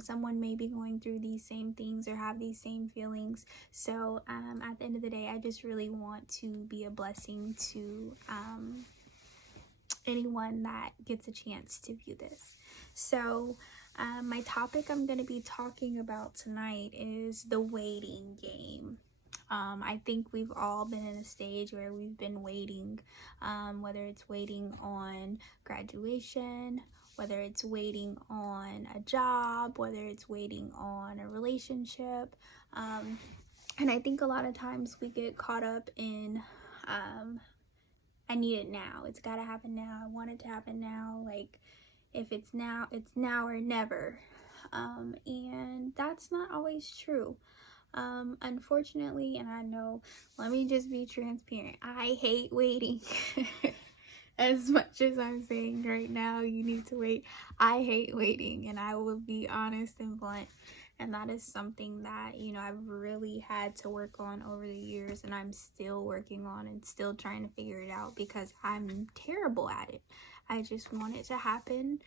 someone may be going through these same things or have these same feelings. So at the end of the day, I just really want to be a blessing to anyone that gets a chance to view this. So my topic I'm going to be talking about tonight is the waiting game. I think we've all been in a stage where we've been waiting, whether it's waiting on graduation, whether it's waiting on a job, whether it's waiting on a relationship. And I think a lot of times we get caught up in, I need it now. It's got to happen now. I want it to happen now. Like, if it's now or never. And that's not always true. Unfortunately, and I know, let me just be transparent, I hate waiting. As much as I'm saying right now, you need to wait, I hate waiting, and I will be honest and blunt. And that is something that, I've really had to work on over the years, and I'm still working on and still trying to figure it out because I'm terrible at it. I just want it to happen.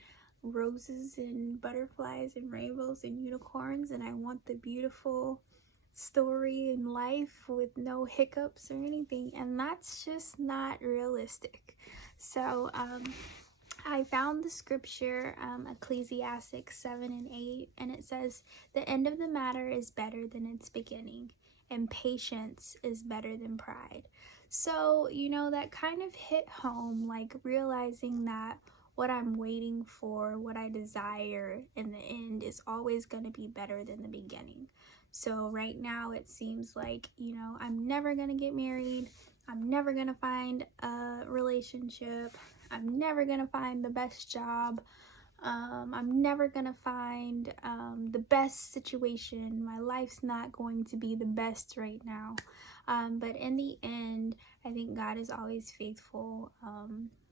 Roses and butterflies and rainbows and unicorns, and I want the beautiful story in life with no hiccups or anything, and that's just not realistic. So I found the scripture, Ecclesiastes 7 and 8, and it says, "The end of the matter is better than its beginning, and patience is better than pride." So, that kind of hit home, like realizing that what I'm waiting for, what I desire in the end is always going to be better than the beginning. So right now it seems like, I'm never going to get married. I'm never going to find a relationship. I'm never going to find the best job. I'm never going to find the best situation. My life's not going to be the best right now. But in the end, I think God is always faithful.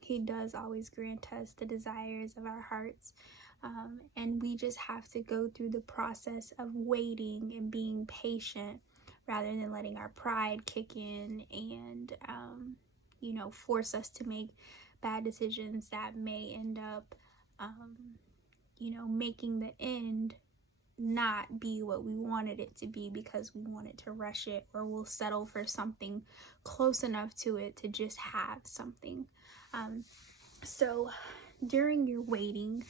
He does always grant us the desires of our hearts. And we just have to go through the process of waiting and being patient rather than letting our pride kick in and, force us to make bad decisions that may end up, making the end not be what we wanted it to be because we wanted to rush it, or we'll settle for something close enough to it to just have something. So during your waiting,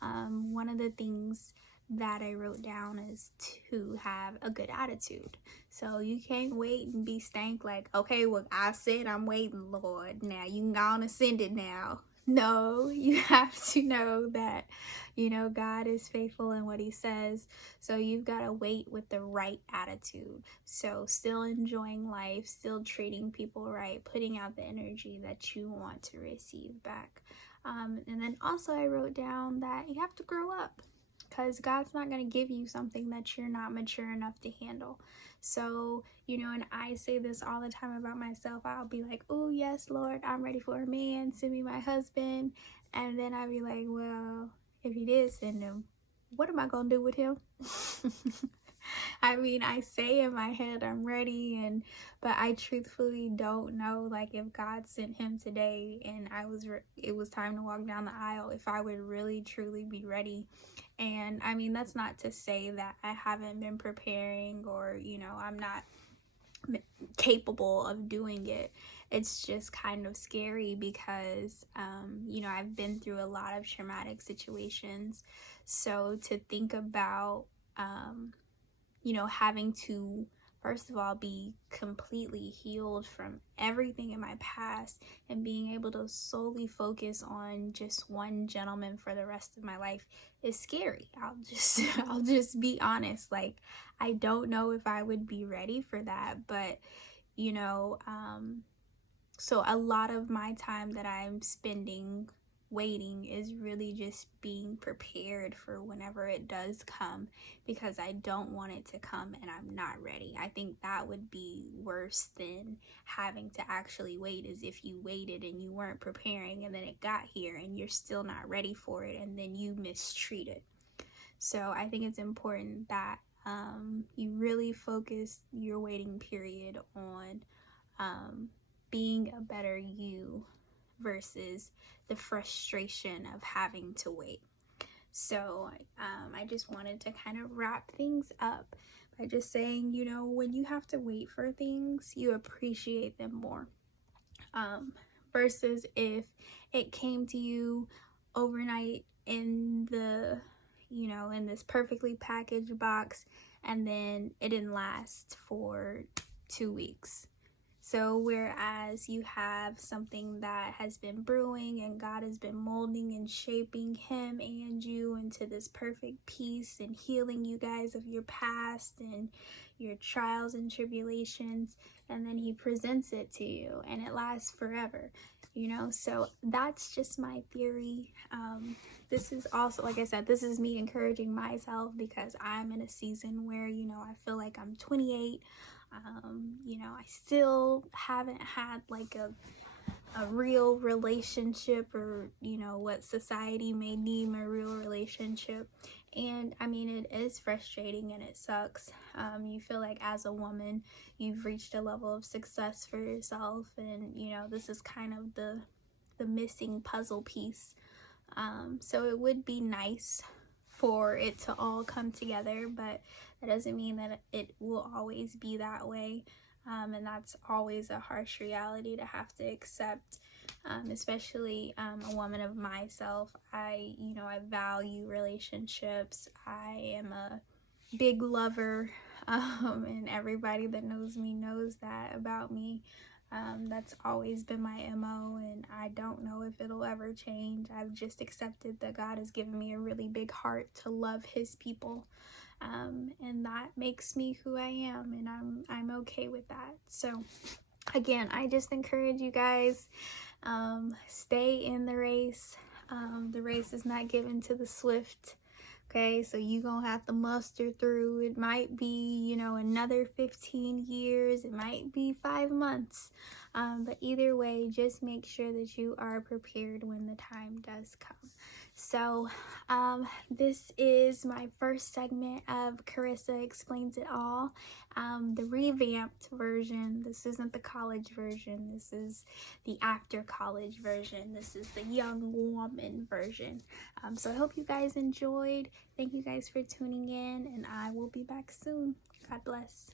one of the things that I wrote down is to have a good attitude. So you can't wait and be stank like, okay, well, I said I'm waiting, Lord. Now you can go on and send it now. No, you have to know that, God is faithful in what he says. So you've got to wait with the right attitude. So still enjoying life, still treating people right, putting out the energy that you want to receive back. And then also I wrote down that you have to grow up, because God's not going to give you something that you're not mature enough to handle. So, and I say this all the time about myself. I'll be like, oh, yes, Lord, I'm ready for a man. Send me my husband. And then I'll be like, well, if he did send him, what am I going to do with him? I mean, I say in my head I'm ready, but I truthfully don't know, like, if God sent him today and it was time to walk down the aisle, if I would really truly be ready. And I mean, that's not to say that I haven't been preparing or, I'm not capable of doing it. It's just kind of scary because, I've been through a lot of traumatic situations. So to think about, having to, first of all, be completely healed from everything in my past and being able to solely focus on just one gentleman for the rest of my life is scary. I'll just be honest. Like, I don't know if I would be ready for that, but, so a lot of my time that I'm spending waiting is really just being prepared for whenever it does come, because I don't want it to come and I'm not ready. I think that would be worse than having to actually wait, is if you waited and you weren't preparing and then it got here and you're still not ready for it and then you mistreat it. So I think it's important that you really focus your waiting period on being a better you versus the frustration of having to wait. So I just wanted to kind of wrap things up by just saying, you know, when you have to wait for things, you appreciate them more. Versus if it came to you overnight in the, you know, in this perfectly packaged box, and then it didn't last for 2 weeks. So whereas you have something that has been brewing and God has been molding and shaping him and you into this perfect peace and healing you guys of your past and your trials and tribulations, and then he presents it to you and it lasts forever, you know. So that's just my theory. This is also, like I said, this is me encouraging myself because I'm in a season where, you know, I feel like I'm 28. You know, I still haven't had like a real relationship, or, you know, what society may deem a real relationship. And I mean, it is frustrating and it sucks. You feel like as a woman, you've reached a level of success for yourself, and, you know, this is kind of the missing puzzle piece. So it would be nice for it to all come together, but that doesn't mean that it will always be that way. And that's always a harsh reality to have to accept, especially a woman of myself. I value relationships. I am a big lover, and everybody that knows me knows that about me. That's always been my MO, and I don't know if it'll ever change. I've just accepted that God has given me a really big heart to love his people, and that makes me who I am, and I'm okay with that. So again, I just encourage you guys, stay in the race. The race is not given to the swift. Okay, so you gonna have to muster through. It might be, you know, another 15 years. It might be 5 months. But either way, just make sure that you are prepared when the time does come. So this is my first segment of Karissa Explains It All. The revamped version. This isn't the college version. This is the after college version. This is the young woman version. So I hope you guys enjoyed. Thank you guys for tuning in, and I will be back soon. God bless.